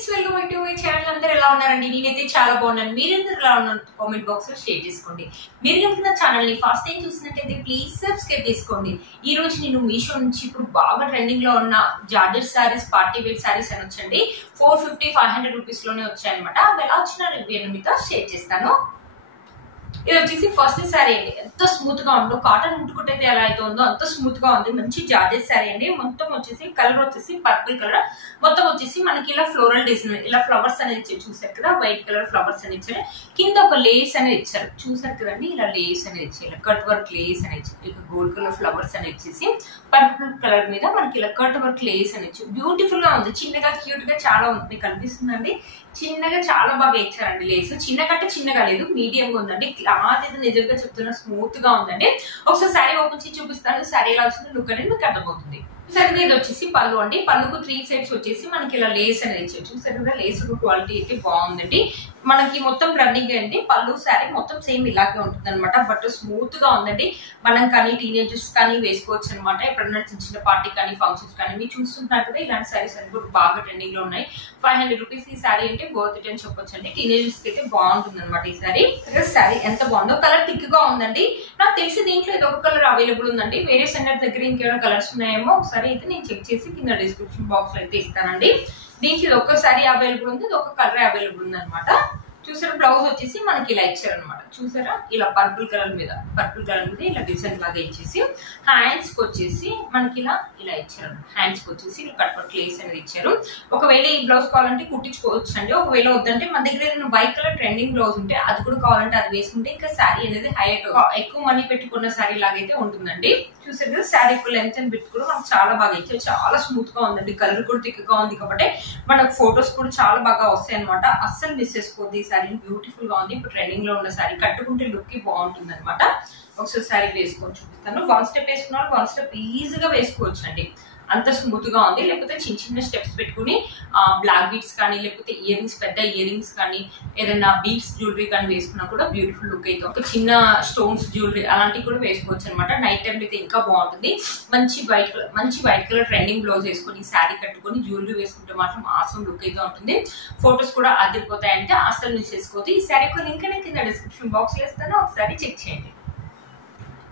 Friends, welcome back to my channel. అందరూ ఎలా ఉన్నారండి? నేనైతే చాలా బాగున్నాను. మీరందరూ ఎలా ఉన్నారు? కామెంట్ బాక్స్ లో షేర్ చేసుకోండి. మీరు కనుక నా ఛానల్ ని ఫస్ట్ టైం చూసినట్టయితే ప్లీజ్ సబ్స్క్రైబ్ చేసుకోండి. ఈ రోజు నేను మీషో నుంచి ఇప్పుడు బాగా ట్రెండింగ్ లో ఉన్న georgette saris, party wear saris అని వచ్చండి 450-500 రూపీస్ లోనే వచ్చాయన్నమాట. అవి ఎలా వచ్చిన రివ్యూ మీతో షేర్ చేస్తాను. ఇది వచ్చేసి ఫస్ట్ సారీ అండి. ఎంత స్మూత్ గా ఉందో, కాటన్ ముట్టుకుంటే ఎలా అయితే ఉందో అంత స్మూత్ గా ఉంది. మంచి జార్జెట్ సారీ అండి. మొత్తం వచ్చేసి కలర్ వచ్చేసి పర్పుల్ కలర్. మొత్తం వచ్చేసి మనకి ఇలా ఫ్లోరల్ డిజైన్, ఇలా ఫ్లవర్స్ అనేది ఇచ్చారు. చూసారు కదా, వైట్ కలర్ ఫ్లవర్స్ అనేది ఇచ్చారు. కింద ఒక లేస్ అనేది ఇచ్చారు. చూసారు కదండి, ఇలా లేస్ అనేది ఇచ్చారు. ఇలా కట్ వర్క్ లేస్ అనేది ఇచ్చారు. ఇక గోల్డ్ కలర్ ఫ్లవర్స్ అనేది ఇచ్చేసి పర్పుల్ కలర్ మీద మనకి ఇలా కట్ వర్క్ లేస్ అనేది ఇచ్చారు. బ్యూటిఫుల్ గా ఉంది. చిన్నగా క్యూట్ గా చాలా ఉంది. కనిపిస్తుందండి. చిన్నగా చాలా బాగా ఇచ్చారండి లేస్. చిన్నగంటే చిన్నగా లేదు, మీడియం గా ఉందండి. క్లాత్ అయితే నిజంగా చెప్తున్నా స్మూత్ గా ఉందండి. ఒకసారి శారీ ఓపెన్ చేసి చూపిస్తాను. శారీ ఎలా వచ్చింది లుక్ అనేది మీకు అర్థమవుతుంది. సరిగ్గా ఇది వచ్చేసి పళ్ళు అండి. పళ్ళుకు 3 సైడ్స్ వచ్చేసి మనకి ఇలా లేస్ అనేది ఇచ్చారు. చూసారు కదా, లేస్ క్వాలిటీ అయితే బాగుందండి. మనకి మొత్తం రన్నింగ్ అండి. పళ్ళు శారీ మొత్తం సేమ్ ఇలాగే ఉంటుంది అనమాట. బట్ స్మూత్ గా ఉందండి. మనం కానీ టీనేజర్స్ కానీ వేసుకోవచ్చు అనమాట. ఎప్పుడన్నా చిన్న చిన్న పార్టీ కానీ ఫంక్షన్స్ కానీ మీరు చూస్తుంటారు కదా, ఇలాంటి శారీస్ అన్ని కూడా బాగా ట్రెండింగ్ లో ఉన్నాయి. 500 రూపీస్ ఈ శారీ అంటే వర్త్ ఇట్ అని చెప్పొచ్చు అండి. టీనేజర్స్ కి అయితే బాగుంటుంది అనమాట ఈ శారీ. శారీ ఎంత బాగుందో, కలర్ థిక్ గా ఉందండి. నాకు తెలిసి దీంట్లో ఇది ఒక కలర్ అవైలబుల్ ఉందండి. వేరే సెంటర్ దగ్గర ఇంకేమైనా కలర్స్ ఉన్నాయేమో ఒకసారి అయితే నేను చెక్ చేసి కింద డిస్క్రిప్షన్ బాక్స్ లో అయితే ఇస్తానండి. దీనికి ఇది ఒక్క సారీ అవైలబుల్ ఉంది, ఇది ఒక కలర్ అవైలబుల్ ఉంది అనమాట. చూసారా, బ్లౌజ్ వచ్చేసి మనకి ఇలా ఇచ్చారు అనమాట. చూసారా, ఇలా పర్పుల్ కలర్ మీద ఇలా డిజైన్ లాగా ఇచ్చేసి హ్యాండ్స్ కి వచ్చేసి మనకి ఇలా ఇచ్చారు. హ్యాండ్స్ కి వచ్చేసి ఇలా కట్ వర్క్ లేస్ అనేది ఇచ్చారు. ఒకవేళ ఈ బ్లౌజ్ కావాలంటే కుట్టించుకోవచ్చు అండి. ఒకవేళ వద్దంటే మన దగ్గర ఏదైనా వైట్ కలర్ ట్రెండింగ్ బ్లౌజ్ ఉంటే అది కూడా కావాలంటే అది వేసుకుంటే ఇంకా శారీ అనేది హైలైట్, ఎక్కువ మనీ పెట్టుకున్న శారీ లాగైతే ఉంటుందండి. చూసారు కదా, శారీ ఎక్కువ లెంత్ అని పెట్టుకుని మనకు చాలా బాగా ఇచ్చారు. చాలా స్మూత్ గా ఉందండి. కలర్ కూడా థిక్ గా ఉంది కాబట్టి మనకు ఫొటోస్ కూడా చాలా బాగా వస్తాయి అనమాట. అస్సలు మిస్ చేసుకోవద్దు. ఈ శారీ బ్యూటిఫుల్ గా ఉంది. ఇప్పుడు ట్రెండింగ్ లో ఉన్న శారీ కట్టుకుంటే లుక్ కి బాగుంటుంది అనమాట. ఒకసారి శారీ వేసుకొని చూపిస్తాను. 1 స్టెప్ వేసుకున్నారు, 1 స్టెప్ ఈజీగా వేసుకోవచ్చు అండి. అంత స్మూత్ గా ఉంది. లేకపోతే చిన్న చిన్న స్టెప్స్ పెట్టుకుని బ్లాక్ బీడ్స్ కానీ, లేకపోతే ఇయర్ రింగ్స్, పెద్ద ఇయర్ రింగ్స్ కానీ, ఏదైనా బీడ్స్ జ్యువెలరీ కానీ వేసుకున్నా కూడా బ్యూటిఫుల్ లుక్ అయితే. ఒక చిన్న స్టోన్స్ జ్యువెలరీ అలాంటివి కూడా వేసుకోవచ్చు అనమాట. నైట్ టైం అయితే ఇంకా బాగుంటుంది. మంచి వైట్ కలర్ ట్రెండింగ్ బ్లౌజ్ వేసుకొని శారీ కట్టుకొని జ్యువెలరీ వేసుకుంటే మాత్రం ఆసమ్ లుక్ అయితే ఉంటుంది. ఫొటోస్ కూడా అదిరిపోతాయంటే అస్సలు మిస్ చేసుకోవద్దు. ఈ శారీ ఒక లింక్ అనేది కింద డిస్క్రిప్షన్ బాక్స్ లో ఇస్తాను, ఒకసారి చెక్ చేయండి.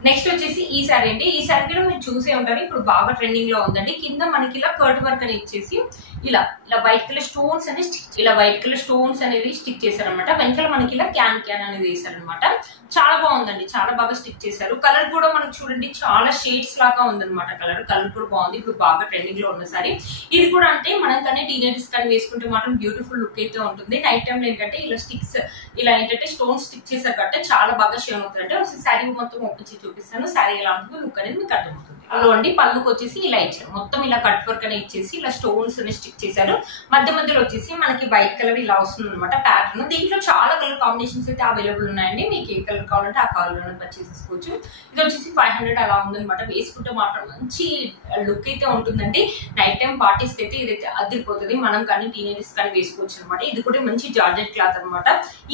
నెక్స్ట్ వచ్చేసి ఈ శారీ అండి. ఈ శారీ కూడా మీరు చూసే ఉంటారు, ఇప్పుడు బాగా ట్రెండింగ్ లో ఉందండి. కింద మనకి ఇలా కర్ట్ వర్క్ అని ఇచ్చేసి ఇలా వైట్ కలర్ స్టోన్స్ అనేది స్టిక్ చేశారనమాట. వెనకాల మనకి ఇలా క్యాన్ అనేది వేసారనమాట. చాలా బాగుందండి. చాలా బాగా స్టిక్ చేశారు. కలర్ కూడా మనకు చూడండి చాలా షేడ్స్ లాగా ఉందన్నమాట. కలర్ కూడా బాగుంది. ఇప్పుడు బాగా ట్రెండింగ్ లో ఉన్న సారీ ఇది కూడా. అంటే మనం కానీ టీనేజర్స్ కానీ వేసుకుంటే మాత్రం బ్యూటిఫుల్ లుక్ అయితే ఉంటుంది. నైట్ టైం లో ఏంటంటే ఇలా స్టిక్స్, ఇలా ఏంటంటే స్టోన్స్ స్టిక్ చేశారు కాబట్టి చాలా బాగా షేన్ అవుతుంది. అంటే ఒకసారి శారీ మొత్తం ఓపెన్ చూపిస్తాను. శారీ ఎలా ఉంటుందో లుక్ అనేది మీకు అర్థమవుతుంది. అలా అండి, పళ్ళుకి వచ్చేసి ఇలా ఇచ్చారు. మొత్తం ఇలా కట్ వర్క్ అని ఇచ్చేసి ఇలా స్టోన్స్ అని స్టిక్ చేశారు. మధ్యలో వచ్చేసి మనకి వైట్ కలర్ ఇలా వస్తుంది అనమాట ప్యాటర్న్. దీంట్లో చాలా కలర్ కాంబినేషన్స్ అయితే అవైలబుల్ ఉన్నాయండి. మీకు ఏ కలర్ కావాలంటే ఆ కలర్ పర్చేస్ చేసుకోవచ్చు. ఇది వచ్చేసి 500 అలా ఉందనమాట. వేసుకుంటే మాత్రం మంచి లుక్ అయితే ఉంటుందండి. నైట్ టైం పార్టీస్ అయితే ఇదైతే అదిరిపోతుంది. మనం కానీ టీనేజర్స్ కానీ వేసుకోవచ్చు అనమాట. ఇది కూడా మంచి జార్జెట్ క్లాత్ అనమాట.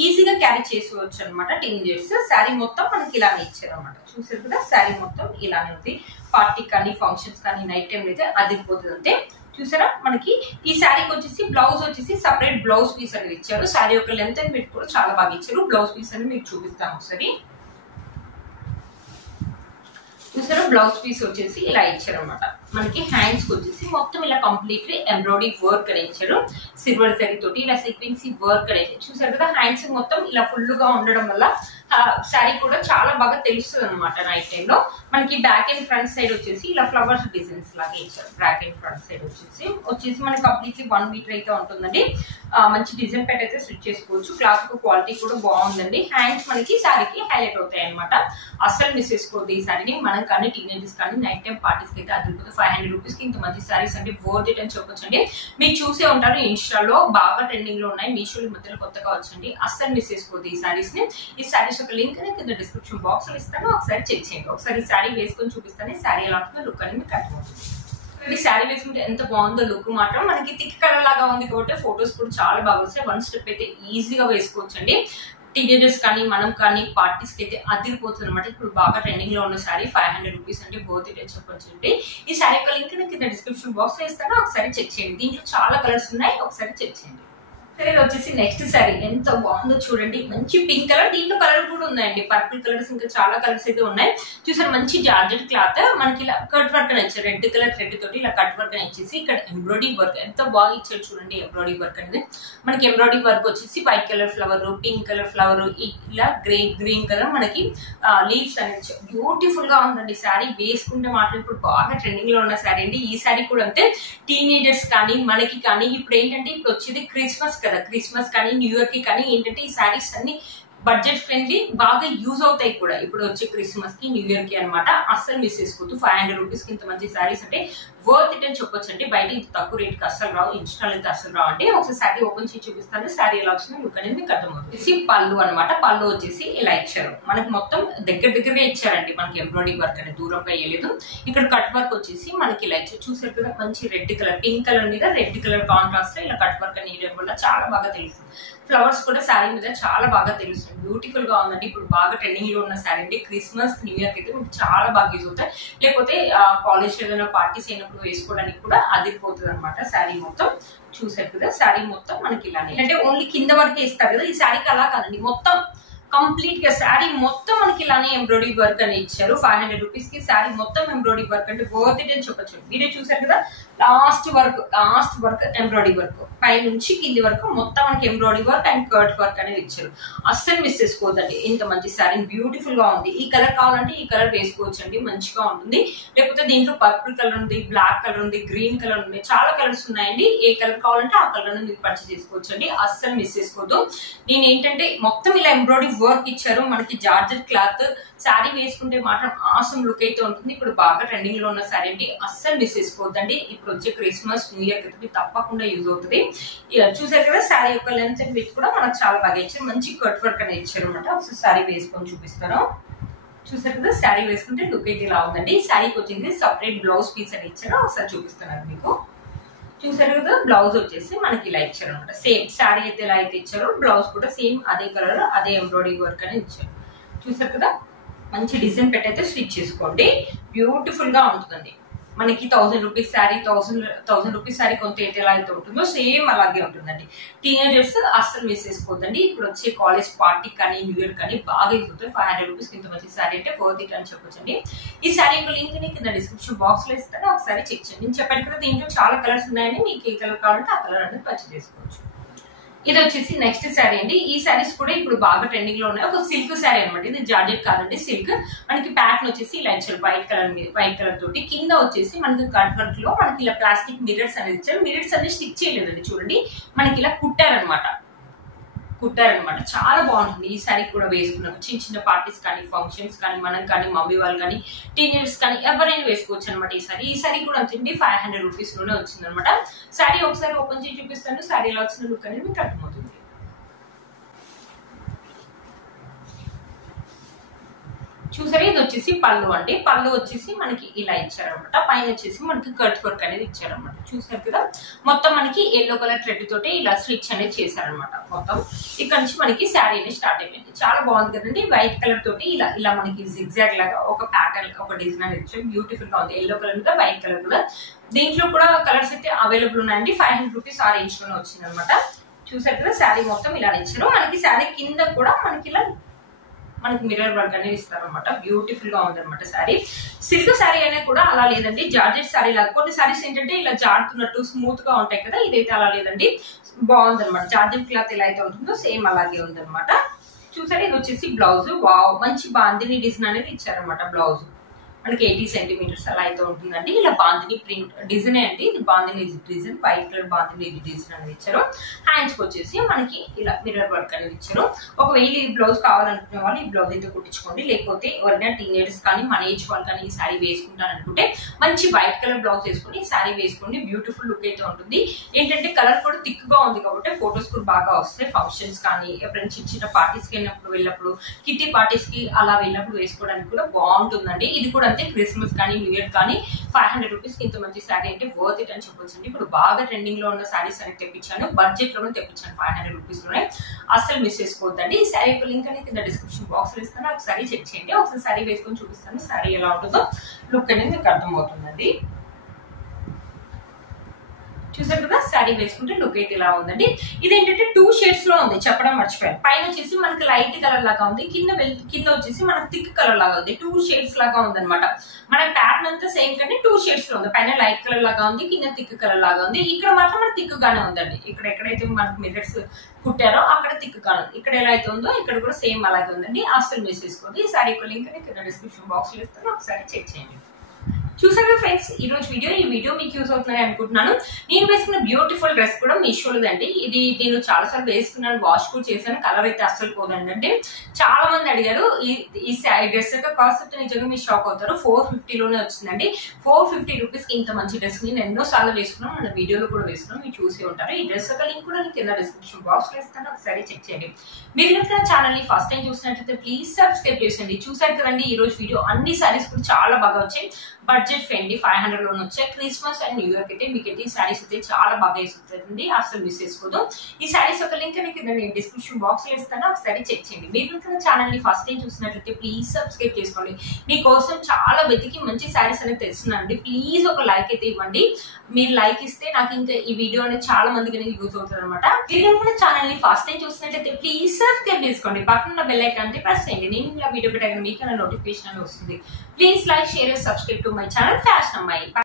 ఈజీగా క్యారీ చేసుకోవచ్చు అనమాట టీనేజర్స్. శారీ మొత్తం మనకి ఇలానే ఇచ్చారు అనమాట. చూసారు కదా, శారీ మొత్తం ఇలానే ఉంది. పార్టీ కానీ ఫంక్షన్స్ కానీ నైట్ టైం అయితే అదిరిపోతుంది. అంతే. చూసారా, మనకి ఈ శారీకి వచ్చేసి బ్లౌజ్ వచ్చేసి సపరేట్ బ్లౌజ్ పీస్ అనేది ఇచ్చారు. శారీ యొక్క లెంత్ అని పెట్టి కూడా చాలా బాగా ఇచ్చారు. బ్లౌజ్ పీస్ అని మీకు చూపిస్తాను ఒకసారి. చూసారా, బ్లౌజ్ పీస్ వచ్చేసి ఇలా ఇచ్చారు అనమాట. మనకి హ్యాండ్స్ కి వచ్చేసి మొత్తం ఇలా కంప్లీట్లీ ఎంబ్రాయిడరీ వర్క్ అని ఇచ్చారు. సిల్వర్ జరీ తోటి ఇలా సీక్వెన్సీ వర్క్ అనేది. చూసారు కదా, హ్యాండ్స్ మొత్తం ఇలా ఫుల్ గా ఉండడం వల్ల శారీ కూడా చాలా బాగా తెలుస్తుంది అనమాట. నైట్ టైం లో మనకి బ్యాక్ అండ్ ఫ్రంట్ సైడ్ వచ్చేసి ఇలా ఫ్లవర్స్ డిజైన్స్ లాగా ఇచ్చారు. బ్యాక్ అండ్ ఫ్రంట్ సైడ్ వచ్చేసి మనకి కంప్లీట్లీ 1 మీటర్ అయితే ఉంటుందండి. మంచి డిజైన్ పెట్టి అయితే స్టిచ్ చేసుకోవచ్చు. క్లాత్ క్వాలిటీ కూడా బాగుందండి. హ్యాండ్స్ మనకి శారీకి హైలైట్ అవుతాయి అనమాట. అస్సలు మిస్ చేసుకోవద్దు ఈ శారీని. మనం కానీ టీనేజర్స్ కానీ నైట్ టైం పార్టీస్ కి అయితే అదిరిపోతుంది. 500 రూపీస్ కి ఇంత మంచి శారీస్ అంటే వర్త్ ఇట్ అని చెప్పొచ్చు అండి. మీరు చూసే ఉంటారు, ఇన్స్టాలో బాగా ట్రెండింగ్ లో ఉన్నాయి. మీషోలో మధ్యలో కొత్తగా వచ్చండి. అస్సలు మిస్ చేసుకోవద్దు ఈ శారీస్ ని. ఈ శారీస్ ఒక లింక్ అనేది కింద డిస్క్రిప్షన్ బాక్స్ లో ఇస్తాను, ఒకసారి చెక్ చేయండి. ఒకసారి ఈ శారీ వేసుకొని చూపిస్తాను. శారీ ఎలా ఉంటుందో లుక్ అనేది మీకు అర్థమవుతుంది. శారీ వేసుకుంటే ఎంత బాగుందో లుక్ మాత్రం. మనకి థిక్ కలర్ లాగా ఉంది కాబట్టి ఫొటోస్ కూడా చాలా బాగా వస్తాయి. 1 స్టెప్ అయితే ఈజీగా వేసుకోవచ్చు అండి. టీనేజర్స్ కానీ మనం కానీ పార్టీస్ కి అయితే అదిరిపోతుంది అనమాట. ఇప్పుడు బాగా ట్రెండింగ్ లో ఉన్న శారీ 500 రూపీస్ అంటే బోత్ ఇట్ చెప్పొచ్చు అండి. ఈ శారీ యొక్క లింక్ కింద డిస్క్రిప్షన్ బాక్స్ లో ఇస్తాను, ఒకసారి చెక్ చేయండి. దీంట్లో చాలా కలర్స్ ఉన్నాయి, ఒకసారి చెక్ చేయండి. సరే వచ్చేసి నెక్స్ట్ శారీ ఎంత బాగుందో చూడండి. మంచి పింక్ కలర్, దీంట్లో కలర్ కూడా ఉన్నాయండి, పర్పుల్ కలర్స్, ఇంకా చాలా కలర్స్ అయితే ఉన్నాయి. చూసారు మంచి జార్జెట్ క్లాత్, మనకి ఇలా కట్ వర్క్ అని ఇచ్చారు. రెడ్ కలర్ థ్రెడ్ తోటి ఇలా కట్ వర్క్ అని ఇచ్చేసి ఇక్కడ ఎంబ్రాయిడరీ వర్క్ ఎంత బాగా ఇచ్చారు చూడండి. ఎంబ్రాయిడరీ వర్క్ అనేది మనకి ఎంబ్రాయిడరీ వర్క్ వచ్చేసి white colour flower, pink colour flower, ఇలా గ్రీన్ కలర్ మనకి లీవ్స్ అనేది బ్యూటిఫుల్ గా ఉందండి. శారీ వేసుకుంటే మాత్రం ఇప్పుడు బాగా ట్రెండింగ్ లో ఉన్న శారీ అండి. ఈ శారీ కూడా అంతే, టీనేజర్స్ కానీ మనకి కానీ ఇప్పుడు ఏంటంటే ఇప్పుడు వచ్చేది క్రిస్మస్ కదా, క్రిస్మస్ కానీ న్యూ ఇయర్ కి కానీ ఏంటంటే ఈ శారీస్ అన్ని బడ్జెట్ ఫ్రెండ్లీ, బాగా యూజ్ అవుతాయి కూడా ఇప్పుడు వచ్చే క్రిస్మస్ కి న్యూ ఇయర్ కి అనమాట. అస్సలు మిస్ చేసుకోవద్దు. 500 రూపీస్ కి ఇంత మంచి శారీస్ అంటే వర్త్ ఇట్ అని చెప్పొచ్చు అండి. బయట ఇంత తక్కువ రేట్ కి అస్సలు రావు, ఇన్స్టాల్ అయితే అస్సలు రావు అంటే. ఒకసారి శారీ ఓపెన్ చేసి చూపిస్తాను, శారీ ఎలా వచ్చిందో లుక్ అనేది మీకు అర్థమవుతుంది. పళ్ళు అనమాట, పళ్ళు వచ్చేసి ఇలా ఇచ్చారు మనకి, మొత్తం దగ్గరగా ఇచ్చారండి. మనకి ఎంబ్రాయిడరీ వర్క్ అనేది దూరంగా వేయలేదు. ఇక్కడ కట్ వర్క్ వచ్చేసి మనకి ఇలా ఇచ్చారు. చూసారు కదా, మంచి రెడ్ కలర్, పింక్ కలర్ మీద రెడ్ కలర్ కాంట్రాస్ట్ ఇలా కట్ వర్క్ అని వేయడం వల్ల చాలా బాగా తెలుస్తుంది. ఫ్లవర్స్ కూడా శారీ మీద చాలా బాగా తెలుస్తుంది, బ్యూటిఫుల్ గా ఉందండి. ఇప్పుడు బాగా ట్రెండింగ్ లో ఉన్న శారీ అండి. క్రిస్మస్ న్యూ ఇయర్ అయితే మీకు చాలా బాగా యూజ్ అవుతాయి, లేకపోతే కాలేజ్ ఏదైనా పార్టీస్ అయినప్పుడు వేసుకోవడానికి కూడా అదిరిపోతుంది అనమాట. శారీ మొత్తం చూసారు కదా, శారీ మొత్తం మనకి ఇలానే అంటే ఓన్లీ కింద వరకే ఇస్తారు కదా, ఈ శారీకి అలా కాదండి. మొత్తం కంప్లీట్ గా శారీ మొత్తం మనకి ఇలానే ఎంబ్రాయిడరీ వర్క్ అని ఇచ్చారు. 500 రూపీస్ కి శారీ మొత్తం ఎంబ్రాయిడరీ వర్క్ అంటే వర్త్ ఇట్ అని చెప్పొచ్చు. వీడియో చూసారు కదా, లాస్ట్ వర్క్ ఎంబ్రాయిడరీ వర్క్ పై నుంచి కింది వరకు మొత్తం మనకి ఎంబ్రాయిడరీ వర్క్ అండ్ కర్ట్ వర్క్ అనేది ఇచ్చారు. అస్సలు మిస్ చేసుకోవద్దండి, ఇంత మంచి శారీ బ్యూటిఫుల్ గా ఉంది. ఈ కలర్ కావాలంటే ఈ కలర్ వేసుకోవచ్చు అండి, మంచిగా ఉంటుంది. లేకపోతే దీంట్లో పర్పుల్ కలర్ ఉంది, బ్లాక్ కలర్ ఉంది, గ్రీన్ కలర్ ఉంది, చాలా కలర్స్ ఉన్నాయండి. ఏ కలర్ కావాలంటే ఆ కలర్ మీరు పర్చేస్ చేసుకోవచ్చు అండి. అస్సలు మిస్ చేసుకోవద్దు. నేను ఏంటంటే మొత్తం ఇలా ఎంబ్రాయిడరీ వర్క్ ఇచ్చారు, మనకి జార్జెట్ క్లాత్. శారీ వేసుకుంటే మాత్రం ఆసమ్ లుక్ అయితే ఉంటుంది. ఇప్పుడు బాగా ట్రెండింగ్ లో ఉన్న శారీ అండి, అస్సలు మిస్ చేసుకోవద్దండి. ఇప్పుడు వచ్చే క్రిస్మస్ న్యూ ఇయర్ కి తప్పకుండా యూజ్ అవుతుంది. చూసారు కదా, శారీ యొక్క లెంత్ అండ్ విడ్త్ కూడా మనకు చాలా బాగా ఇచ్చారు. మంచి కట్ వర్క్ అనేది ఇచ్చారు అనమాట. ఒకసారి శారీ వేసుకొని చూపిస్తాను. చూసారు కదా, శారీ వేసుకుంటే లుక్ అయితే ఇలా ఉందండి. శారీకి వచ్చింది సపరేట్ బ్లౌజ్ పీస్ అని ఇచ్చారు, ఒకసారి చూపిస్తున్నాను మీకు. చూసారు కదా, బ్లౌజ్ వచ్చేసి మనకి ఇలా ఇచ్చారు అనమాట. సేమ్ శారీ అయితే ఎలా అయితే ఇచ్చారో బ్లౌజ్ కూడా సేమ్ అదే కలర్, అదే ఎంబ్రాయిడరీ వర్క్ అనేది ఇచ్చారు. చూసారు కదా, మంచి డిజైన్ పెట్టయితే స్టిచ్ చేసుకోండి, బ్యూటిఫుల్ గా ఉంటుందండి. మనకి 1000 రూపీస్ శారీ, 1000 రూపీస్ శారీ కొంత అయితే ఎలా అయితే ఉంటుందో సేమ్ అలాగే ఉంటుందండి. టీనేజర్స్ అస్సలు మిస్ చేసుకోవద్దండి. ఇప్పుడు వచ్చే కాలేజ్ పార్టీ కానీ న్యూ ఇయర్ కానీ బాగా అవుతుంది. 500 రూపీస్ ఇంత మంచి శారీ అంటే వర్త్ ఇట్ అని చెప్పొచ్చండి. ఈ శారీ యొక్క లింక్ ని కింద డిస్క్రిప్షన్ బాక్స్ లో ఇస్తాను, ఒకసారి చెక్ చేయండి. నేను చెప్పాను కదా, దీంట్లో చాలా కలర్స్ ఉన్నాయని, మీకు ఏ కలర్ కావాలంటే ఆ కలర్ అనేది పర్చేస్ చేసుకోవచ్చు. ఇది వచ్చేసి నెక్స్ట్ శారీ అండి. ఈ శారీస్ కూడా ఇప్పుడు బాగా ట్రెండింగ్ లో ఉన్నాయి. ఒక సిల్క్ శారీ అనమాట, ఇది జార్జెట్ కాదండి, సిల్క్. మనకి ప్యాటర్న్ వచ్చేసి ఇలా ఇచ్చారు, వైట్ కలర్ తోటి. కింద వచ్చేసి మనకి కట్ వర్క్ లో మనకి ఇలా ప్లాస్టిక్ మిరర్స్ అనేది ఇచ్చారు. మిరర్స్ అనేది స్టిక్ చేయలేదండి, చూడండి మనకి ఇలా కుట్టారనమాట. చాలా బాగుంటుంది. ఈ శారీ కూడా వేసుకున్నాము చిన్న చిన్న పార్టీస్ కానీ, ఫంక్షన్స్ కానీ, మనం కానీ, మమ్మీ వాళ్ళు కానీ, టీనేజర్స్ కానీ ఎవరైనా వేసుకోవచ్చు అనమాట. ఈ శారీ కూడా అంతే 500 రూపీస్ లోనే వచ్చింది అనమాట. శారీ ఒకసారి ఓపెన్ చేసి చూపిస్తాను, శారీ ఎలా వచ్చిన లుక్ అనేది మీకు అర్థమవుతుంది. చూసారా, ఇది వచ్చేసి పళ్ళు అండి. పళ్ళు వచ్చేసి మనకి ఇలా ఇచ్చారనమాట. పైన వచ్చేసి మనకి కట్ వర్క్ అనేది ఇచ్చారనమాట. చూసారు కదా, మొత్తం మనకి ఎల్లో కలర్ థ్రెడ్ తోటి ఇలా స్టిచ్ అనేది చేశారనమాట. మొత్తం ఇక్కడ నుంచి మనకి శారీ అనేది స్టార్ట్ అయిపోయింది. చాలా బాగుంది కదండి. వైట్ కలర్ తోటి ఇలా మనకి జిగ్జాగ్ లాగా ఒక ప్యాటర్న్, ఒక డిజైన్ అనేది ఇచ్చారు. బ్యూటిఫుల్ గా ఉంది. ఎల్లో కలర్ మీద వైట్ కలర్ కూడా. దీంట్లో కూడా కలర్స్ అయితే అవైలబుల్ ఉన్నాయండి. 500 రూపీస్ ఆ రేంజ్ లోనే వచ్చింది అనమాట. చూసారు కదా, శారీ మొత్తం ఇలా ఇచ్చారు. మనకి శారీ కింద కూడా మనకి ఇలా మనకి మిర్రర్ వర్క్ అనేది ఇస్తారనమాట. బ్యూటిఫుల్ గా ఉందన్నమాట శారీ. సిల్క్ శారీ అనేది కూడా అలా లేదండి, జార్జెట్ శారీ లాగా. కొన్ని శారీస్ ఏంటంటే ఇలా జారుతున్నట్టు స్మూత్ గా ఉంటాయి కదా, ఇదైతే అలా లేదండి, బాగుందన్నమాట. జార్జెట్ క్లాత్ ఎలా అయితే ఉంటుందో సేమ్ అలాగే ఉందన్నమాట. చూసారా, ఇది వచ్చేసి బ్లౌజ్. వావ్, మంచి బాందిని డిజైన్ అనేది ఇచ్చారనమాట. బ్లౌజ్ మనకి 80 సెంటీమీటర్స్ అలా అయితే ఉంటుందండి. ఇలా బాందిని ప్రింట్ డిజైన్ అండి, ఇది bandhani design, white colour bandhani design అనేది ఇచ్చారు. హ్యాండ్స్ వచ్చేసి మనకి ఇలా మిర్రర్ వర్క్ అనేది ఇచ్చారు. ఒకవేళ ఈ బ్లౌజ్ కావాలనుకునే వాళ్ళు ఈ బ్లౌజ్ అయితే కుట్టించుకోండి. లేకపోతే ఎవరైనా టీనేజర్స్ కానీ, మన ఏజ్ వాళ్ళు కానీ ఈ శారీ వేసుకుంటారనుకుంటే మంచి వైట్ కలర్ బ్లౌజ్ వేసుకుని ఈ శారీ వేసుకోండి, బ్యూటిఫుల్ లుక్ అయితే ఉంటుంది. ఏంటంటే కలర్ కూడా థిక్ గా ఉంది కాబట్టి ఫొటోస్ కూడా బాగా వస్తాయి. ఫంక్షన్స్ కానీ, ఎప్పుడైనా చిన్న చిన్న పార్టీస్ కి వెళ్ళినప్పుడు, కిట్టి పార్టీస్ కి అలా వెళ్ళినప్పుడు వేసుకోవడానికి కూడా బాగుంటుందండి. ఇది కూడా అయితే క్రిస్మస్ కానీ న్యూ ఇయర్ కానీ 500 రూపీస్ ఇంత మంచి శారీ అంటే వర్త్ ఇట్ అని చెప్పొచ్చండి. ఇప్పుడు బాగా ట్రెండింగ్ లో ఉన్న శారీస్ అనేది తెప్పించాను, బడ్జెట్ లోనే తెప్పించాను, 500 రూపీస్ లోనే. అసలు మిస్ చేసుకోవద్దండి. ఈ శారీ యొక్క లింక్ అనేది కింద డిస్క్రిప్షన్ బాక్స్ లో ఇస్తాను, ఒకసారి చెక్ చేయండి. ఒకసారి శారీ వేసుకొని చూపిస్తాను, శారీ ఎలా ఉంటుందో లుక్ అనేది మీకు అర్థమవుతుందండి. చూసారు కదా, శారీ వేసుకుంటే లుక్ అయితే ఇలా ఉందండి. ఇదేంటంటే 2 షేడ్స్ లో ఉంది, చెప్పడం మర్చిపోయాను. పైన వచ్చేసి మనకి లైట్ కలర్ లాగా ఉంది, కింద వచ్చేసి మనకి థిక్ కలర్ లాగా ఉంది. 2 షేడ్స్ లాగా ఉంది అనమాట. మన ప్యాటర్న్ అంతా సేమ్ కానీ 2 షేడ్స్ లో ఉంది. పైన లైట్ కలర్ లాగా ఉంది, కింద థిక్ కలర్ లాగా ఉంది. ఇక్కడ మాత్రం మనకి థిక్ గానే ఉందండి. ఇక్కడ ఎక్కడైతే మనకి మిర్రర్స్ కుట్టారో అక్కడ థిక్ గా ఉంది. ఇక్కడ ఎలా అయితే ఉందో ఇక్కడ కూడా సేమ్ అలాగే ఉందండి. అసలు మిస్ చేసుకోండి. ఈ శారీ యొక్క లింక్ కింద డిస్క్రిప్షన్ బాక్స్ లో ఇస్తాను, ఒకసారి చెక్ చేయండి. చూసారు ఫ్రెండ్స్, ఈ వీడియో మీకు యూజ్ అవుతుందని అనుకుంటున్నాను. నేను వేసుకున్న బ్యూటిఫుల్ డ్రెస్ కూడా మీషోలోదండి. ఇది నేను చాలా సార్లు వేసుకున్నాను, వాష్ కూడా చేశాను. కలర్ అయితే అస్సలు పోదండి. అంటే చాలా మంది అడిగారు. ఈ డ్రెస్ యొక్క కాస్ట్ నిజంగా మీరు షాక్ అవుతారు. 450 లోనే వచ్చిందండి. 450 రూపీస్ కి ఇంత మంచి డ్రెస్ నేను ఎన్నో సార్లు వేసుకున్నాను, మన వీడియోలో కూడా వేసుకున్నాను, మీరు చూసి ఉంటారు. ఈ డ్రెస్ యొక్క లింక్ కూడా కింద డిస్క్రిప్షన్ బాక్స్ లో ఇస్తాను, ఒకసారి చెక్ చేయండి. మీరు కనుక ఛానల్ ని ఫస్ట్ టైం చూసినట్లయితే ప్లీజ్ సబ్స్క్రైబ్ చేయండి. చూసారు కదండి, ఈ రోజు వీడియో అన్ని సారీస్ కూడా చాలా బాగా వచ్చాయి. బడ్జెట్ ఫ్రెండ్లీ 500 లోనే వచ్చాయి. క్రిస్మస్ అండ్ న్యూ ఇయర్ అయితే మీకు అయితే ఈ శారీస్ అయితే చాలా బాగా వేసుకుంటుంది, అసలు మిస్ చేసుకోదు. ఈ శారీస్ యొక్క లింక్ కింద నేను డిస్క్రిప్షన్ బాక్స్ లో ఇస్తాను, ఒకసారి చెక్ చేయండి. మీరు కనుక ఛానల్ ని ఫస్ట్ టైం చూసినట్లయితే ప్లీజ్ సబ్స్క్రైబ్ చేసుకోండి. మీకోసం చాలా వెతికి మంచి శారీస్ అనేది తెస్తున్నానండి. ప్లీజ్ ఒక లైక్ అయితే ఇవ్వండి. మీరు లైక్ ఇస్తే నాకు ఇంకా ఈ వీడియో అనేది చాలా మందికి యూజ్ అవుతుంది అనమాట. మీరు కనుక ఛానల్ ని ఫస్ట్ టైం చూసినట్లయితే ప్లీజ్ సబ్స్క్రైబ్ చేసుకోండి. పక్కన బెల్ ఐకాన్ ప్రెస్ చేయండి. నేను ఇలా వీడియో పెట్టగానే మీకు నోటిఫికేషన్ అనేది వస్తుంది. Please like, share, subscribe to my channel Fashion Ammayi.